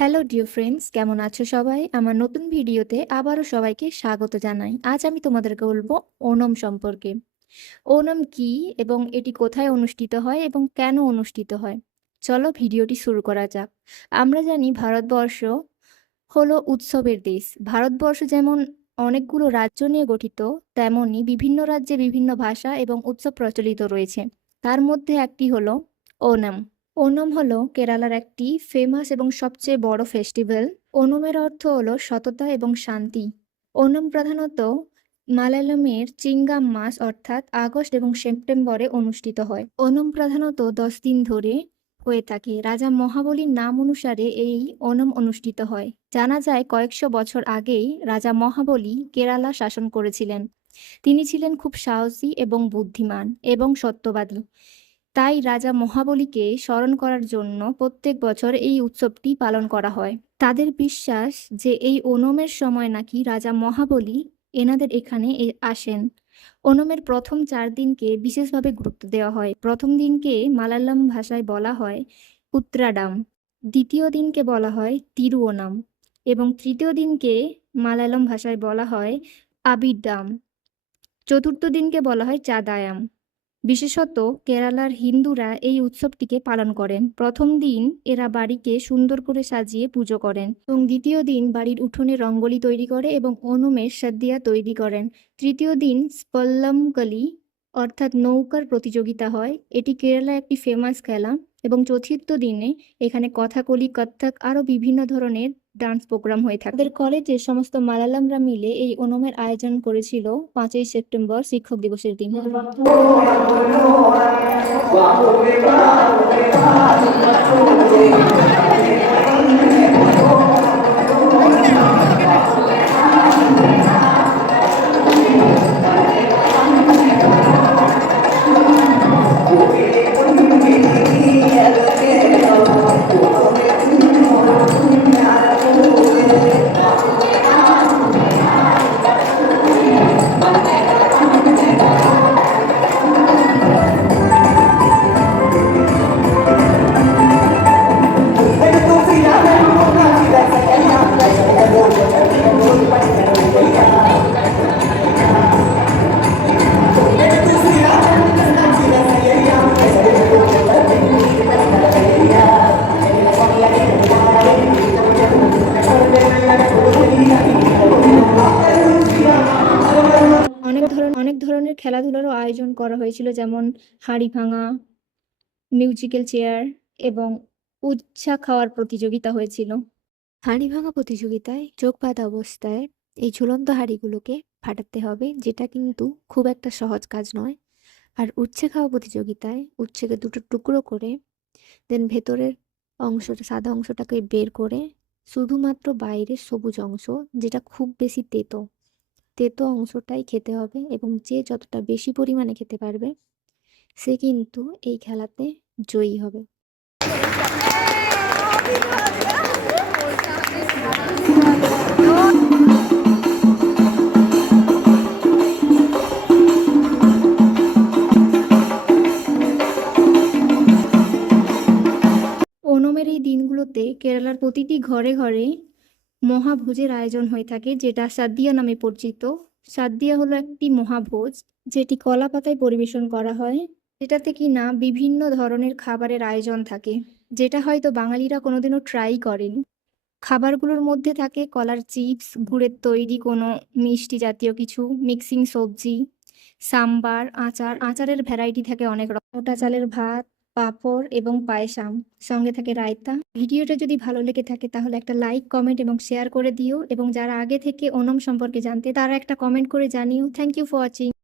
Hello dear friends, কেমন আছো সবাই? আমার নতুন ভিডিওতে আবারও সবাইকে স্বাগত জানাই। আজ আমি তোমাদেরকে বলবো ওনম সম্পর্কে। ওনম কি এবং এটি কোথায় অনুষ্ঠিত হয় এবং কেন অনুষ্ঠিত হয়? চলো ভিডিওটি শুরু করা যাক। আমরা জানি ভারতবর্ষ হলো উৎসবের দেশ। ভারতবর্ষ যেমন অনেকগুলো রাজ্য নিয়ে গঠিত, তেমনি বিভিন্ন রাজ্যে বিভিন্ন ভাষা এবং উৎসব প্রচলিত রয়েছে। তার মধ্যে একটি হলো ওনম। ওনম হলো কেরালার একটি ফেমাস এবং সবচেয়ে বড় ফেস্টিভ্যাল। ওনমের অর্থ হলো সততা এবং শান্তি। ওনম প্রধানত মালায়ালামের চিঙ্গাম মাস অর্থাৎ আগস্ট এবং সেপ্টেম্বরে অনুষ্ঠিত হয়। ওনম প্রধানত 10 দিন ধরে হয়ে থাকে। রাজা মহাবলীর নাম অনুসারে এই ওনম অনুষ্ঠিত হয়। জানা যায় কয়েকশো বছর আগেই রাজা মহাবলী কেরালা শাসন করেছিলেন। তিনি ছিলেন খুব সাহসী এবং বুদ্ধিমান এবং সত্যবাদী। তাই রাজা মহাবলীকে স্মরণ করার জন্য প্রত্যেক বছর এই উৎসবটি পালন করা হয়। তাদের বিশ্বাস যে এই ওনমের সময় নাকি রাজা মহাবলী এনাদের এখানে আসেন। ওনমের প্রথম 4 দিনকে বিশেষভাবে গুরুত্ব দেওয়া হয়। প্রথম দিনকে মালায়ালাম ভাষায় বলা হয় উত্রাডাম, দ্বিতীয় দিনকে বলা হয় তিরুওনাম এবং তৃতীয় দিনকে মালায়ালাম ভাষায় বলা হয় আবিডাম, চতুর্থ দিনকে বলা হয় চাদায়াম। বিশেষত কেরালার হিন্দুরা এই উৎসবটিকে পালন করেন। প্রথম দিন এরা বাড়িকে সুন্দর করে সাজিয়ে পুজো করেন এবং দ্বিতীয় দিন বাড়ির উঠোনে রঙ্গোলি তৈরি করে এবং ওনমের সাদিয়া তৈরি করেন। তৃতীয় দিন স্পল্লমকলি অর্থাৎ নৌকার প্রতিযোগিতা হয়। এটি কেরালার একটি ফেমাস খেলা এবং চতুর্থ দিনে এখানে কথাকলি, কত্থক আরও বিভিন্ন ধরনের ডান্স প্রোগ্রাম হয়ে থাকে। আমাদের কলেজে সমস্ত মালায়ালামরা মিলে এই ওনমের আয়োজন করেছিল 5ই সেপ্টেম্বর শিক্ষক দিবসের দিন। অনেক ধরনের খেলাধুলারও আয়োজন করা হয়েছিল, যেমন হাঁড়ি ভাঙা, মিউজিক্যাল চেয়ার এবং উচ্ছা খাওয়ার প্রতিযোগিতা হয়েছিল। হাঁড়ি ভাঙা প্রতিযোগিতায় চোখ বাঁধা অবস্থায় এই ঝুলন্ত হাঁড়িগুলোকে ফাটাতে হবে, যেটা কিন্তু খুব একটা সহজ কাজ নয়। আর উচ্ছে খাওয়া প্রতিযোগিতায় উচ্ছেকে দুটো টুকরো করে দেন ভেতরের অংশটা, সাদা অংশটাকে বের করে শুধুমাত্র বাইরের সবুজ অংশ, যেটা খুব বেশি তেতো তেতো অংশটাই খেতে হবে এবং যে যতটা বেশি পরিমাণে খেতে পারবে সে কিন্তু এই খেলাতে জয়ী হবে। ওনমের এই দিনগুলোতে কেরালার প্রতিটি ঘরে ঘরে মহাভোজের আয়োজন হয়ে থাকে, যেটা সাদিয়া নামে পরিচিত। সাদিয়া হলো একটি মহাভোজ, যেটি কলা পাতায় পরিবেশন করা হয়, যেটাতে কি না বিভিন্ন ধরনের খাবারের আয়োজন থাকে, যেটা হয়তো বাঙালিরা কোনোদিনও ট্রাই করেনি। খাবারগুলোর মধ্যে থাকে কলার চিপস, গুড়ের তৈরি কোনো মিষ্টি জাতীয় কিছু, মিক্সিং সবজি, সাম্বার, আচারের ভ্যারাইটি থাকে অনেক রকম, মোটা চালের ভাত, পাঁপড় এবং পায়েসাম, সঙ্গে থাকে রায়তা। ভিডিওটা যদি ভালো লেগে থাকে তাহলে একটা লাইক, কমেন্ট এবং শেয়ার করে দিও এবং যারা আগে থেকে ওনম সম্পর্কে জানতে তারা একটা কমেন্ট করে জানিও। Thank you for watching.